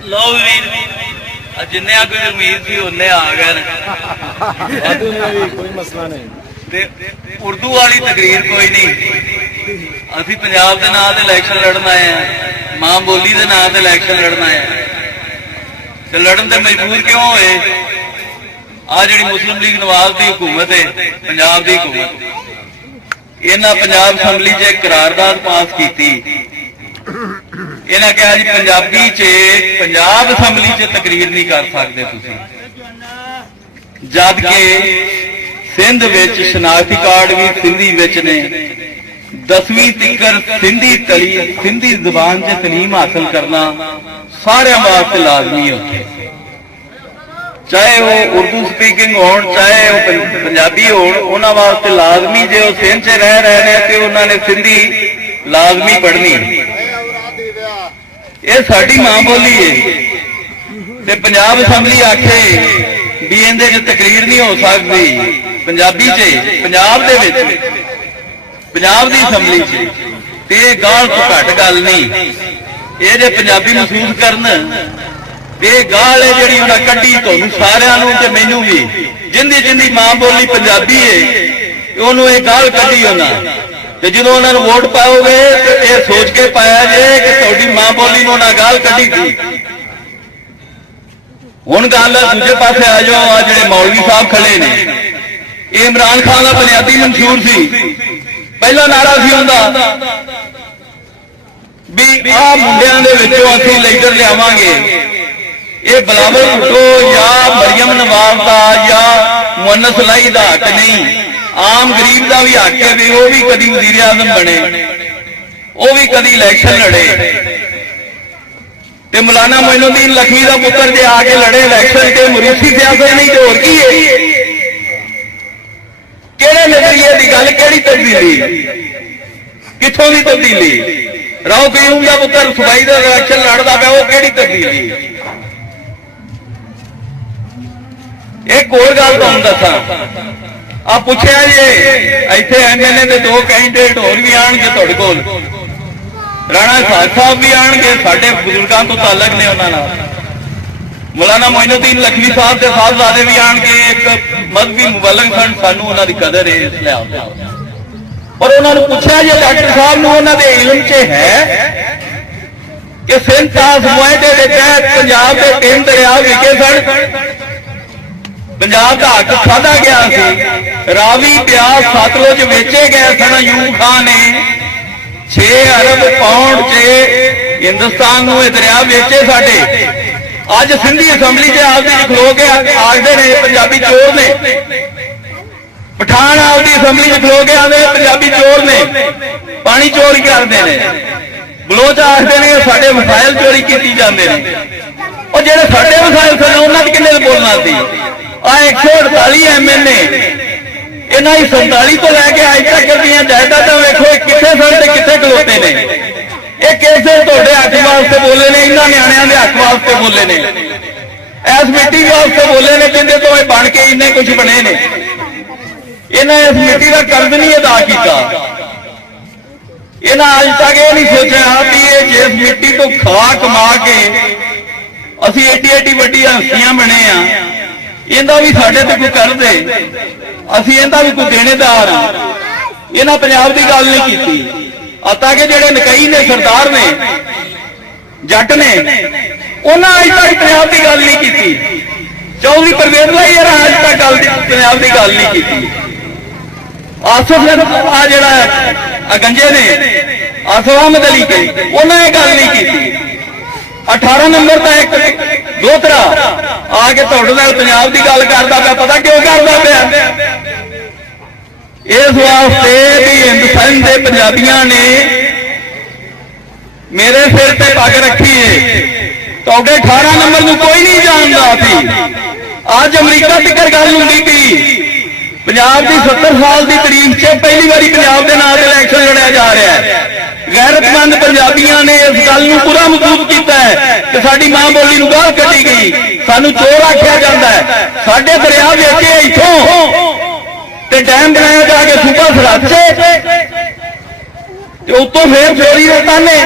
लो वीर जिन्ने कोई उम्मीद थी उन्ने आ गए कोई मसला नहीं। उर्दू वाली तकरीर कोई नहीं। असी पंजाब के नाम से इलैक्शन लड़न आए हैं, मां बोली के नाम से इलैक्शन लड़न आए हैं। तो लड़न से मजबूर क्यों होए? आ जी मुस्लिम लीग नवाज की हुकूमत है, पंजाब की हुकूमत, इन्हें पंजाब असैम्बली च एक करारदाद पास की। इन्हें कहा जी पंजाबी च पंजाब असैम्बली च तकरीर नहीं कर सकते तुसीं, जद के सिंध विच शनाख्ती कार्ड भी सिंधी विच ने, 10वीं तिकर सिंधी जुबान च तलीम हासिल करना सारे वास्ते लाजमी हो, चाहे वो उर्दू स्पीकिंग हो चाहे वो पंजाबी हो, उन्होंने वास्ते लाजमी जो सिंध च रह रहे हैं तो उन्होंने सिंधी लाजमी पढ़नी। ये साडी मां बोली है ते पंजाब असैम्बली आखे भी इहदे च तकरीर नहीं हो सकती पंजाबी च, पंजाब दे विच पंजाब दी असैम्बली च, ते गाल तो घट गल नहीं। ये जे पंजाबी महसूस करन ये गाल है जी उन्हें कढ़ी तुहानूं सारिआं नूं ते मैनूं भी, जिंदी जिंदी मां बोली पंजाबी है उन्होंने ये गाल कढ़ी उन्हां ते जदों उन्होंने वोट पाओगे तो ये सोच के पाया जे कि तुहाडी मां बोली नूं उन्हां गाल कढ़ी थी। हुण गल दूजे पासे आ जाओ, आ जिहड़े मौलवी साहब खड़े ने, ये इमरान खान का बुनियादी मंशूर सी। पहला नारा सी उनका भी आ मुंडियां दे विचों असीं लीडर लियावांगे, ये बिलावल भुट्टो या मरियम नवाज का या मुअन्नस लाही का हक नहीं, आम गरीब का भी हक है भी वो भी कदी वजीर आजम बने, वो भी कदी इलैक्शन लड़े। ते मौलाना मोइनुद्दीन लखवी का पुत्र जे आके लड़े इलैक्शन के मरूसी सियासत नहीं तो होर की है? किहड़े नजरिए की गल, किहड़ी तब्दीली, कित्थों की तब्दीली? राव कयूम का पुत्र सूबाई का इलैक्शन लड़ता पाया, वो किहड़ी तब्दीली? एक और गल तुहानूं दसां, आ पुछया जे इत्थे MLA के 2 कैंडिडेट होर भी आउणगे तुहाडे कोल, राणा साहब भी आउणगे, साडे बुजुर्गां तो तालक ने उन्हां नाल, मौलाना मोइनुद्दीन लखवी साहब के साहबजादे भी आउणगे, एक मजहबी मुबल्लिग सन, सानूं उन्हां दी कदर है इस लिहाज नाल। और उन्होंने पूछा जे डॉक्टर साहब नूं उन्हां दे इल्म च है कि सिंध तास मुआहदे दे तहत पंजाब के 3 दरिया विके सन, पंजाब का हक खाधा गया सी, रावी ब्यास सतलुज वेचे गए सन। यूं खान ने 6 अरब पाउंड च हिंदुस्तान नूं ये दरिया वेचे साडे। अज सिंधी असैम्बली च आपदी खलो के आखदे ने पंजाबी चोर ने, पठान आपदी असैम्बली च खलो के आखदे पंजाबी चोर ने, पानी चोरी करते हैं, बलोच आखदे ने साडे वसाइल चोरी कीती जांदे ने। और जिहड़े साडे वसाइल सन उन्हां च किन्ने बोलना सी? आ 148 MLA इन्हां 47 तो लैके अज तक दियां जायदादां वेखो कित्थे सन ते कित्थे खलोते ने। ये कैसे तुहाडे हक वास्ते बोले ने, इन्हां निआणिआं दे हक वास्ते बोले ने, इस मिट्टी वास्ते बोले ने जिहदे तो बन के इन्ने कुछ बने ने। इन्हां इस मिट्टी का कर्ज नहीं अदा किया, इन्हां अज तक ये नहीं सोचा भी ये जिस मिट्टी तो खा कमा के असीं एडी एडी वड्डी हस्तियां बने आ, इहदा भी साडे ते कोई कर दे, असीं इहदा भी कोई देनेदार हाँ। इन्हां पंजाब की गल नहीं की, आता के जिहड़े नकई ने सरदार ने जट ने उन्हां अज तक पंजाब की गल नहीं की। चौधरी परवेज लाई अज तक पंजाब की गल नहीं की। आसफ आ जिहड़ा गंजे ने आसफ अहमद अली के उन्हें यह गल नहीं की। 18 नंबर का एक दोतरा आके तुहाडे नाल पंजाब की गल करदा पिया, पता क्यों करदा पिया? इस वास्ते भी हिंदुस्तान के पंजाबियों ने मेरे सिर पे पग रखी है, तुहाडे 18 नंबर को कोई नहीं जानता सी। अज अमरीका तक गल हुंदी पई, पंजाब की 70 साल की तारीख से पहली बारी पंजाब के नाम इलैक्शन लड़िया जा रहा है। गैरतमंद पंजाबियों ने इस गल को पूरा महसूस किया है कि साडी मां बोली नूं गाल कढ़ी गई, सानू चोर आख्या जाता है, साडे दरिया वेचे इथों ते डैम बनाया जाके सूबा सराचे ते उत्तों फिर चोरी दे ताने।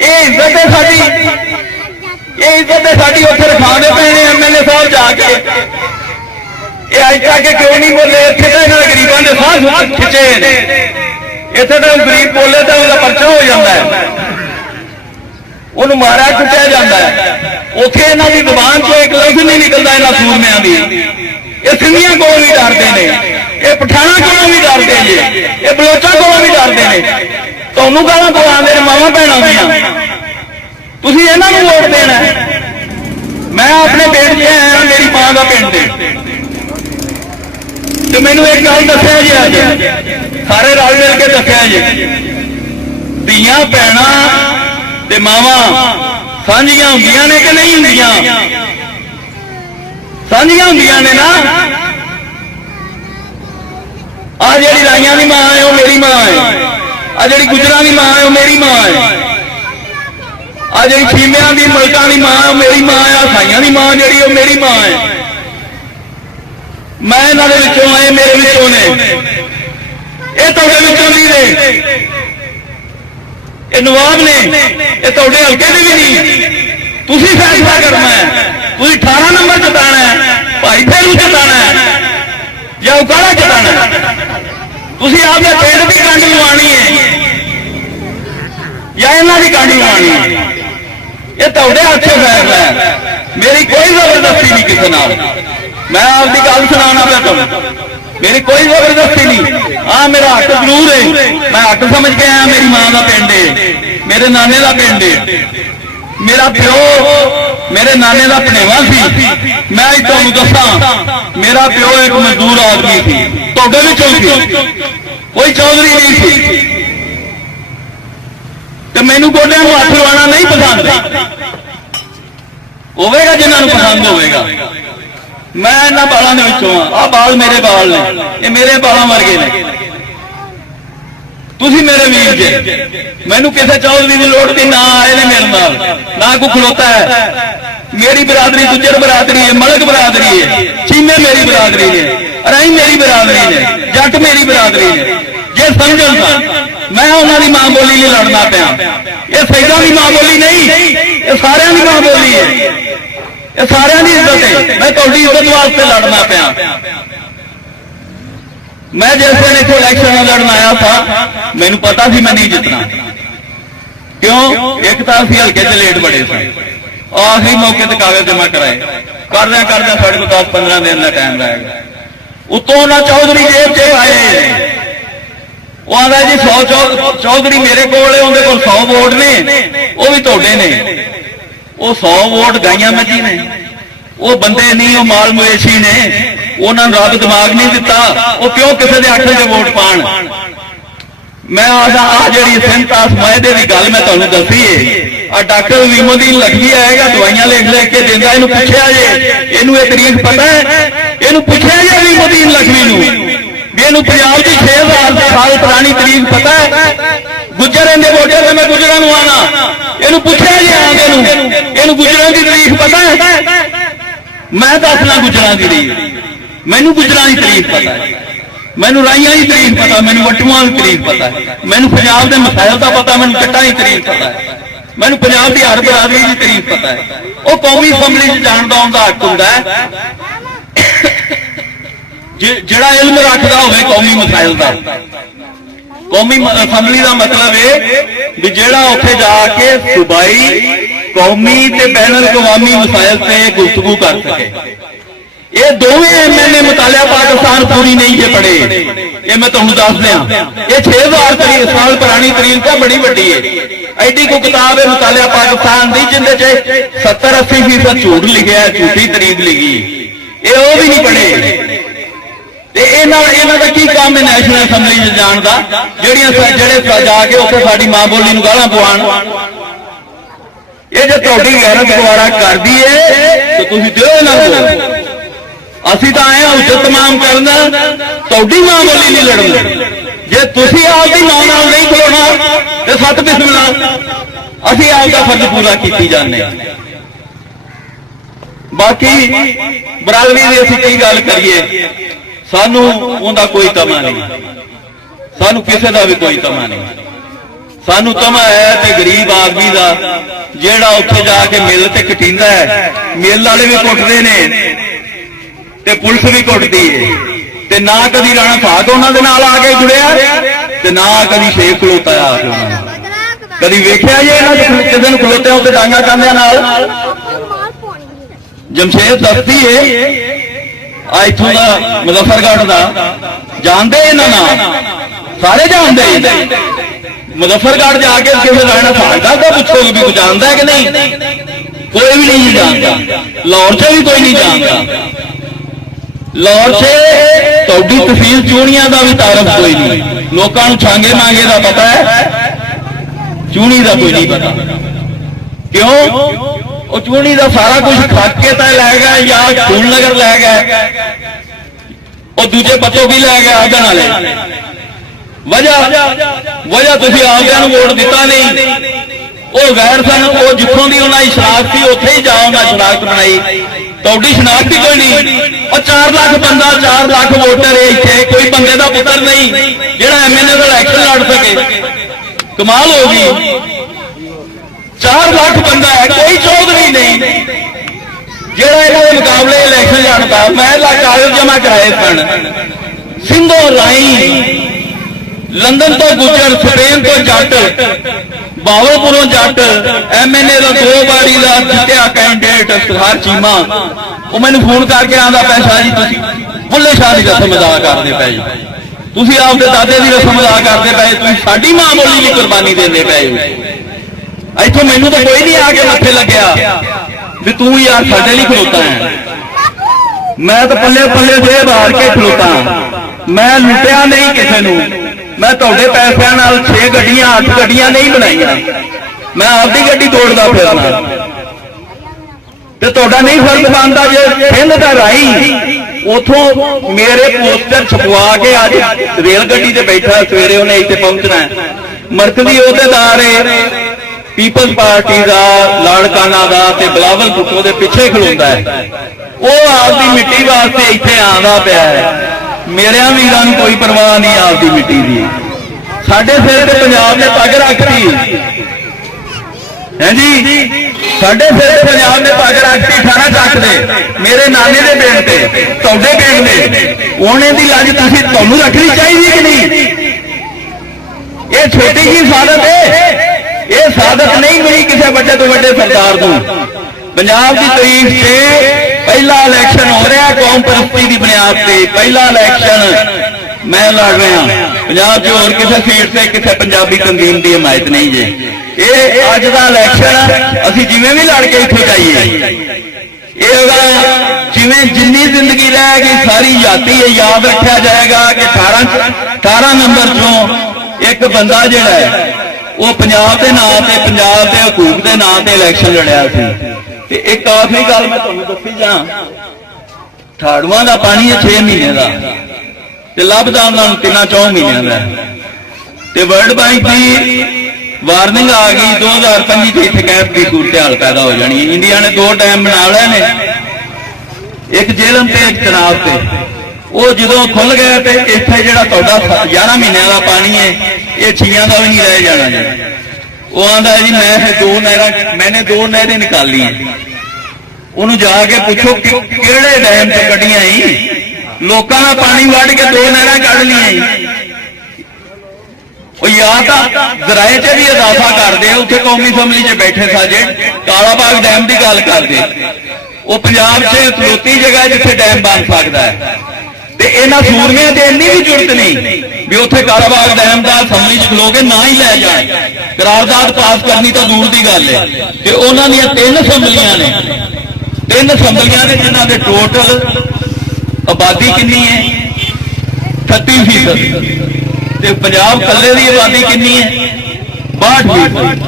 ये ਇੱਜ਼ਤ है साडी, ये इज्जत है साडी। उत्थे रखाने पैने MLA साहब जाके ये अज तक क्यों नहीं बोले? इत्थे तो इन्होंने गरीबों के साह खिंचे ने, इत्थे तो गरीब बोले तो उसका परचा हो जाता है, उन्होंने मारा कुटिया जाता है। उत्थे इन्हों की जुबान चो एक लफ्ज नहीं निकलता इन्होंने सूरमियां की। ये सिंधियां को भी डरते हैं, ये पठाना को भी डरते हैं, ये बलोचा को भी डरते हैं। तुहानूं गालां पवांदे ने मावां भैणां दीआं, तुसीं इन्हां नूं वोट देना। मैं अपने पिंड च आया, मेरी मां का पिंड है, तो मैनूं एक गल दस्सिआ जी, अज सारे रल मिल के दस्सिआ जी, धीआं भैणां ते मावां साਂਝੀਆਂ ਹੁੰਦੀਆਂ ने कि नहीं ਹੁੰਦੀਆਂ? ਸਾਂਝੀਆਂ ਹੁੰਦੀਆਂ ने ना। आ जिहड़ी राइयां दी मां है वो मेरी मां है, आ जिहड़ी गुजरां दी मां है वो मेरी मां है, आ जिहड़ी छीमियां दी मलकां दी मां है वो मेरी मां है, साइयां दी मां जिहड़ी वो मेरी मां है। मैं इन्हां दे विचों आए, मेरे विचों ने, ये तुहाडे विचों नहीं ने, ये नवाब ने, ये तुहाडे हलके दे भी नहीं। तुसीं फैसला करना है, तुसीं 18 नंबर जिताना है, भाई फेरू जिताना है या उकाड़ा जिताना है। तुसीं आपने पिंड की कंड लवानी है या इन्हां दी कंड लवानी है, ये तुहाडे हत्थ 'च फैसला है। मेरी कोई जबरदस्ती नहीं किसी नाल, मैं आपकी गल सुनाना पिया तुहानूं, मेरी कोई जबरदस्ती नहीं। हाँ मेरा हक जरूर है, मैं हक समझ के आया। मेरी मां का पिंड है, मेरे नाने का पिंड है, मेरा प्यो मेरे नाने का भनेवा सी। मैं अज तुहानूं दसां, मेरा प्यो एक मजदूर आदमी सी, तुहाडे विचों सी, कोई चौधरी नहीं सी। ते मैनूं गोडियां नूं हत्थ लवाना नहीं पसंद, होवेगा जिन्हां नूं पसंद होवेगा। मैं इन्हां बालां दे विचों आ बाल मेरे बाल ने, ये मेरे बालां वर्गे ने। तुसीं मेरे वीर जे, मैनूं किसी चौधरी की लोड़ नहीं, ना आए ने मेरे नाल, ना कोई खड़ोता है। मेरी बरादरी गुज्जर बरादरी है, मलक बरादरी है, चीमे मेरी बरादरी ने, राई मेरी बरादरी ने, जट मेरी बरादरी ने। जे समझण तां मैं उन्हां दी मां बोली नहीं लड़ना पिया। ये सैयदां दी मां बोली नहीं, ये सारियां दी मां बोली है, ये सारियां दी इज्जत है। मैं तुहाडी इज्जत वास्ते लड़ना पिया। मैं जिस दिन इतने इलेक्शन लड़न आया था, मैनू पता सी मैं नहीं जितना। क्यों? एक तो असं हल्के च लेट बड़े थे, आखिरी मौके ते कागज जमा कराए, करदे करदे साढ़े को 10-15 दिन का टाइम रह गया। उत्तों ना चौधरी जेब च आए, वो आंदा जी 100 चौधरी मेरे कोल है, उहदे कोल 100 वोट ने, वो भी तुहाडे ने। वो 100 वोट गाइयां मजी ने, वो बंदे नहीं, वो माल मवेशी ने, उन्होंने रब दिमाग नहीं दिता, वो क्यों किसी के हक से वोट पाण। मैं आखदा आ जिहड़ी सिंतास मायदे की गल मैं तुहानूं दसी है, आ डॉक्टर वीमोदीन लखवी आएगा, दवाइयां लिख के देंदा, इहनूं पुछिआ जे, इहनूं ये तरीक पता है? इहनूं पुछिआ जे वीमोदीन लखवी नूं भी इहनूं पंजाब की 6000 साल पुरानी तरीक पता है? गुज्जर इहदे वोटर ते मैं गुज्जरां नूं आना, इहनूं पुछिआ जे आंदे नूं इहनूं गुज्जरां की तरीक पता है? मैं दसना गुज्जरां की तरीक, मैनू गुजरां की तरीक पता है, मैनू राइयां की तरीक पता, मैनू वटुआं की तरीक पता है, मैनू पंजाब के मसाइल का पता, मैनू जट्टां की तरीक पता है, मैनू पंजाब की हर बरादरी की तरीक पता है। वो कौमी असैंबली जाण दा उहदा हक हुंदा है, जिहड़ा इल्म रखदा होवे कौमी मसाइल का। कौमी असैंबली का मतलब है भी जिहड़ा उत्थे जाके सूबाई, कौमी ते बैनुल अक़वामी मसाइल से गुफ्तगू कर सके। ये दोवें MLA मुतालिया पाकिस्तान पूरी नहीं जे पढ़े, ये मैं तुहानूं दस दियां। ये 6000 साल पुरानी तरीक है, बड़ी वड्डी है। एडी को किताब है मुतालिया पाकिस्तान दी, जिंदे च 70-80% झूठ लिखिआ है, झूठी तरीक लिखी, ये वो भी नहीं पढ़े। इन्हां दा की काम है नैशनल असैंबली च जाण दा, ਜਿਹੜੇ जाके उत्थे साडी मां बोली नूं गालां पवाण। ये जे तुहाडी गैरत गवारा करदी है तो तुसीं दिओ इन्हां नूं। असीं तां आए हुज्जत तमाम करना, तुहाडी मां बोली नहीं लड़ना। जे तुसीं आपदी मां नाल नहीं खलोना ते सत बिस्मिल्लाह, असीं आपदा फर्ज पूरा कीती जाने। बाकी बरादरी दी असीं की गल करिए, सानू उहदा कोई तमा नहीं, सानू किसी का भी कोई तमा नहीं। सानू तमा है ते गरीब आदमी का जेड़ा उत्थे जाके मिल ते कटींदा है, मिल वाले भी कुटदे ने ते पुलिस भी कुटदी है, ते ना कदी राणा साहब उन्हां दे नाल आके जुड़िया ते ना कदी शेख खलोता आके उन्हां नाल। कदी वेखिया जे इन्हां किसे नूं खलोते उत्ते डांगा कांदियां नाल। जमशेद दस्ती है इत्थों दा मुजफ्फरगढ़ दा, जानदे इन्हां नाल सारे जानदे। मुजफ्फरगढ़ जाके किसी राणा साहब का पूछोगे भी जानता है कि नहीं, कोई भी नहीं जानता। लाहौर से भी कोई नहीं जानता। लाहौर से तौडी तहसील चूड़ियां का भी तारफ कोई नहीं। लोगों को छांगे मांगे का पता है, चूड़ी का कोई नहीं पता। क्यों? वो चूड़ी का सारा कुछ खट के तय लै गया या फूलनगर लै गया, और दूजे पतों भी लै गया आदन वाले। वजह तुसीं आपदे नूं वोट दिता नहीं, वो गैर सन, वो जिथों की उन्होंने शनाख्त थी उत्थे ही जाओ उन्हें शनाख्त बनाई। तुहाडी शनाख्त ही कोई नहीं। और 4 लाख बंदा 4 लाख वोटर है इत्थे, कोई बंदे का पुत्र नहीं जिहड़ा MLA का इलैक्शन लड़ सके। कमाल होगी। 4 लाख बंदा है, कोई चौधरी नहीं जिहड़ा इन्हां दे मुकाबले इलैक्शन लड़दा। मैं कागज जमा कराए सन, सिंधों राई, लंदन तो गुजर, स्पेन तो जट, बावलपुरों जट, MLA का 2 बारी का जितया कैंडिडेट सरदार चीमा, वो मैंने फोन करके आंदा पै शाह जी तुसीं बुल्ले शाह की रस्म अदा करते पे, तुसीं आपके दादे की रस्म अदा करते पे, तुसीं साडी मां बोली की कुर्बानी देंदे पे। इत्थों मैनू तो कोई नहीं आके मत्थे लग्या भी तू यार साडे लिए खलोता है। मैं तो पल्ले पल्ले दे मार के खलोता, मैं लुटिया नहीं किसी नूं। मैं तुहाडे पैसों नाल 6 गड्डियां 8 गड्डियां नहीं बनाईयां, मैं आपकी गड्डी तोड़दा फिरना। ते तुहाडा नहीं फर्ज बनदा जे सिंध दा राही उथों मेरे पोस्टर छपवा के अज रेल गड्डी ते बैठा, सवेरे उन्हें इत्थे पहुंचना है। मरकजी अहुदेदार है पीपल्स पार्टी का, लाड़काना का ते बिलावल भुट्टो दे पिछे खलोंदा है। वो आपकी मिट्टी वास्ते इत्थे आंदा पिया है। मेरे वीरां नूं कोई परवाह नहीं आपकी मिट्टी की। साडे सिर ते पंजाब ने पग रखती है जी, साडे सिर ते पंजाब ने पग रखती 18 चक दे। मेरे नाने दे पिंड ते तुहाडे पिंड दे ओने दी लज तुसीं तुहानूं रखनी चाहिए कि नहीं? ये छोटी जी सादत है, ये सादत नहीं मिली किसी बड़े तो बड़े सरदार को। पंजाब की तारीख से पहला इलैक्शन हो रहा कौम परस्ती की बुनियाद से। पहला इलैक्शन मैं लड़ रहा पंजाब च, होर किसी सीट से किसी पंजाबी तंजीम की हिमायत नहीं जे। ये अज का इलैक्शन असीं जिवें भी लड़ के इत्थों जाइए, जिवें जिन्नी जिंदगी रहेगी सारी जाति याद रखा जाएगा कि 18 नंबर चों एक बंदा जिहड़ा है वो पंजाब के नाम से, पंजाब के हकूक के नाम से इलैक्शन लड़िया सी। ते एक आखिरी गल मैं तुहानूं दस्सी जा, ठाड़ुआं दा पानी है 6 महीने का, ते लभदा उन्हां नूं 3-4 महीनों का। ते वर्ल्ड बैंक की वार्निंग आ गई 2025 च इत्थे कैद की सूरत हाल पैदा हो जानी। इंडिया ने 2 डैम बना लए ने, एक जेलम ते एक चनाब से। वो जो खुल गए तो इत्थे जिहड़ा तुहाडा 11 महीनों का पानी है ये 6 का भी नहीं रह जाना जी। वो आंदा जी मैंने 2 नहरें निकाली, उन्होंने जाके पूछो किहड़े डैम च कड्डियां ही, लोगों का पानी वढ़ के 2 नहरें कढ़ लिया। या तो जराए च भी इजाफा करते, उत्थे कौमी असैंबली च बैठे साजे काला बाग डैम की गल करते, वो पंजाब से इकलौती जगह जिथे डैम बन सकता है। इन्हां सूरमियां ते इन्नी भी जरूरत नहीं भी उत्थे काला बाग डैम का असैंबली च खलो के ना ही लै जाए, करारदाद पास करनी तो दूर की गल है। ते उन्हां दीयां 3 असैंबलियां ने, 3 असैंबलियां ने जिन्हां दे टोटल आबादी कितनी है 36%, ते पंजाब कल्ले की आबादी कितनी है 62%।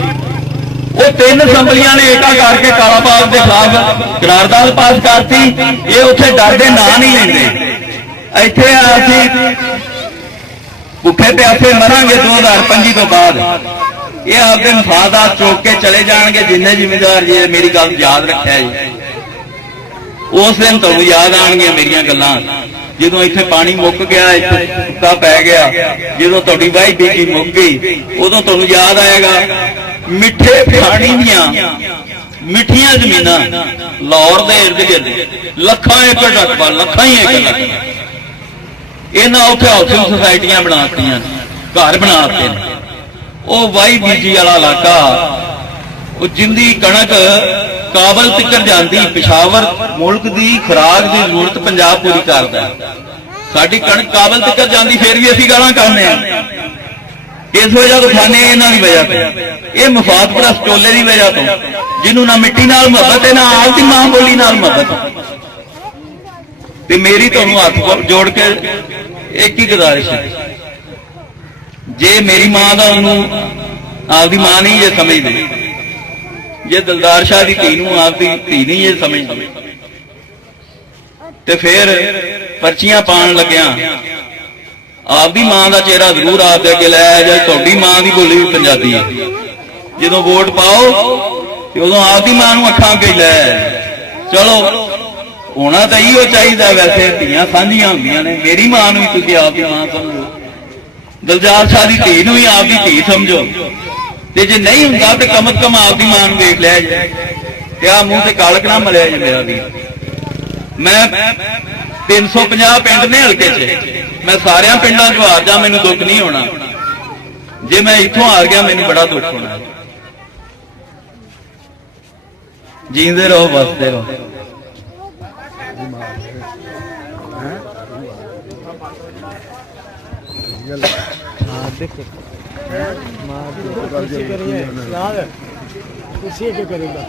वो 3 असैंबलियां ने एका करके काला बाग के खिलाफ करारदाद पास करती। ये उत्थे डर दे नां नहीं लेंदे, इत्थे असीं भुखे प्यासे मरांगे 2025 तो बाद। ये आपके मफादात चुक के चले जाएंगे जिन्ने जिम्मेदार जी। मेरी गल याद रखा जी, उस दिन तुहानूं याद आउणगियां मेरियां गल्लां। ਜਦੋਂ ਇੱਥੇ ਪਾਣੀ ਮੁੱਕ ਗਿਆ, ਇੱਥੇ ਸੁੱਕਾ ਪੈ ਗਿਆ, ਜਦੋਂ ਤੁਹਾਡੀ ਵਾਹੀ ਬੀਜੀ ਮੁੱਕ ਗਈ, ਉਦੋਂ ਤੁਹਾਨੂੰ ਯਾਦ ਆਏਗਾ ਮਿੱਠੇ ਪਾਣੀ ਦੀਆਂ ਮਿੱਠੀਆਂ ਜ਼ਮੀਨਾਂ ਲਾਹੌਰ ਦੇ ਇਰਦ ਗਿਰਦ ਲੱਖਾਂ ਏਕੜ ਰਕਬਾ, ਲੱਖਾਂ ਹੀ ਏਕੜ ਇਹਨਾਂ ਉੱਥੇ ਹਾਊਸਿੰਗ ਸੁਸਾਇਟੀਆਂ ਬਣਾਤੀਆਂ, ਘਰ ਬਣਾਤੇ। ਉਹ ਵਾਹੀ ਬੀਜੀ ਵਾਲਾ ਇਲਾਕਾ, ਉਹ ਜਿੰਦੀ ਕਣਕ ਕਾਬਲ ਤੱਕ ਜਾਂਦੀ, ਪਿਸ਼ਾਵਰ ਮੁਲਕ ਦੀ ਖੁਰਾਕ ਦੀ ਜ਼ਰੂਰਤ ਪੰਜਾਬ ਪੂਰੀ ਕਰਦਾ, ਸਾਡੀ ਕਣਕ ਕਾਬਲ ਤੱਕ ਜਾਂਦੀ, ਫਿਰ ਵੀ ਅਸੀਂ ਗਾਲਾਂ ਕੱਢਦੇ ਹਾਂ। ਇਸ ਵਜ੍ਹਾ ਤੋਂ ਖਾਣੇ ਇਹਨਾਂ ਦੀ ਵਜ੍ਹਾ ਤੋਂ, ਇਹ ਮਫਾਦ ਪ੍ਰਸਤ ਟੋਲੇ ਦੀ ਵਜ੍ਹਾ ਤੋਂ, ਜਿਹਨੂੰ ਨਾ ਮਿੱਟੀ ਨਾਲ ਮੁਹੱਬਤ ਹੈ, ਨਾ ਆਪ ਦੀ ਮਾਂ ਬੋਲੀ ਨਾਲ ਮੁਹੱਬਤ। ਤੇ ਮੇਰੀ ਤੁਹਾਨੂੰ ਹੱਥ ਜੋੜ ਕੇ ਇੱਕ ਹੀ ਗੁਜ਼ਾਰਿਸ਼ ਹੈ, ਜੇ ਮੇਰੀ ਮਾਂ ਦਾ ਉਹਨੂੰ ਆਪਦੀ ਮਾਂ ਨਹੀਂ ਇਹ ਸਮਝਦੇ, ਜੇ ਦਿਲਦਾਰ ਸ਼ਾਹ ਦੀ ਧੀ ਨੂੰ ਆਪਦੀ ਧੀ ਨਹੀਂ ਇਹ ਸਮਝਦੇ, ਤੇ ਫਿਰ ਪਰਚੀਆਂ ਪਾਣ ਲੱਗਿਆ ਆਪਦੀ ਮਾਂ ਦਾ ਚਿਹਰਾ ਜ਼ਰੂਰ ਆਪ ਦੇ ਅੱਗੇ ਲੈ ਜਾ, ਤੁਹਾਡੀ ਮਾਂ ਦੀ ਬੋਲੀ ਵੀ ਪੰਜਾਬੀ ਹੈ। ਜਦੋਂ ਵੋਟ ਪਾਓ ਤੇ ਉਦੋਂ ਆਪਦੀ ਮਾਂ ਨੂੰ ਅੱਖਾਂ ਅੱਗੇ ਲੈ, ਚਲੋ ਹੋਣਾ ਤਾਂ ਇਹੋ ਚਾਹੀਦਾ। ਵੈਸੇ ਧੀਆਂ ਸਾਂਝੀਆਂ ਹੁੰਦੀਆਂ ਨੇ, ਮੇਰੀ ਮਾਂ ਨੂੰ ਵੀ ਤੁਸੀਂ ਆਪਦੀ ਮਾਂ ਸਮਝੋ, ਦਿਲਦਾਰ ਸ਼ਾਹ ਦੀ ਧੀ ਨੂੰ ਵੀ ਆਪਦੀ ਧੀ ਸਮਝੋ, ਤੇ ਜੇ ਨਹੀਂ ਹੁੰਦਾ ਤੇ ਕਮ ਸੇ ਕਮ ਆਪਦੀ ਮਾਂ ਨੂੰ ਵੇਖ ਲਿਆ ਜੇ, ਤੇ ਆ ਮੂੰਹ ਤੇ ਕਾਲਕ ਨਾ ਮਲਿਆ ਜੇ ਮੇਰਾ ਵੀ। ਮੈਂ 350 ਪਿੰਡ ਨੇ ਹਲਕੇ 'ਚ, ਮੈਂ ਸਾਰਿਆਂ ਪਿੰਡਾਂ 'ਚੋਂ ਹਾਰ ਜਾ, ਮੈਨੂੰ ਦੁੱਖ ਨਹੀਂ ਹੋਣਾ। ਜੇ ਮੈਂ ਇੱਥੋਂ ਹਾਰ ਗਿਆ ਮੈਨੂੰ ਬੜਾ ਦੁੱਖ ਹੋਣਾ। ਜੀਂਦੇ ਰਹੋ, ਵਸਦੇ ਰਹੋ। कुछ करेगा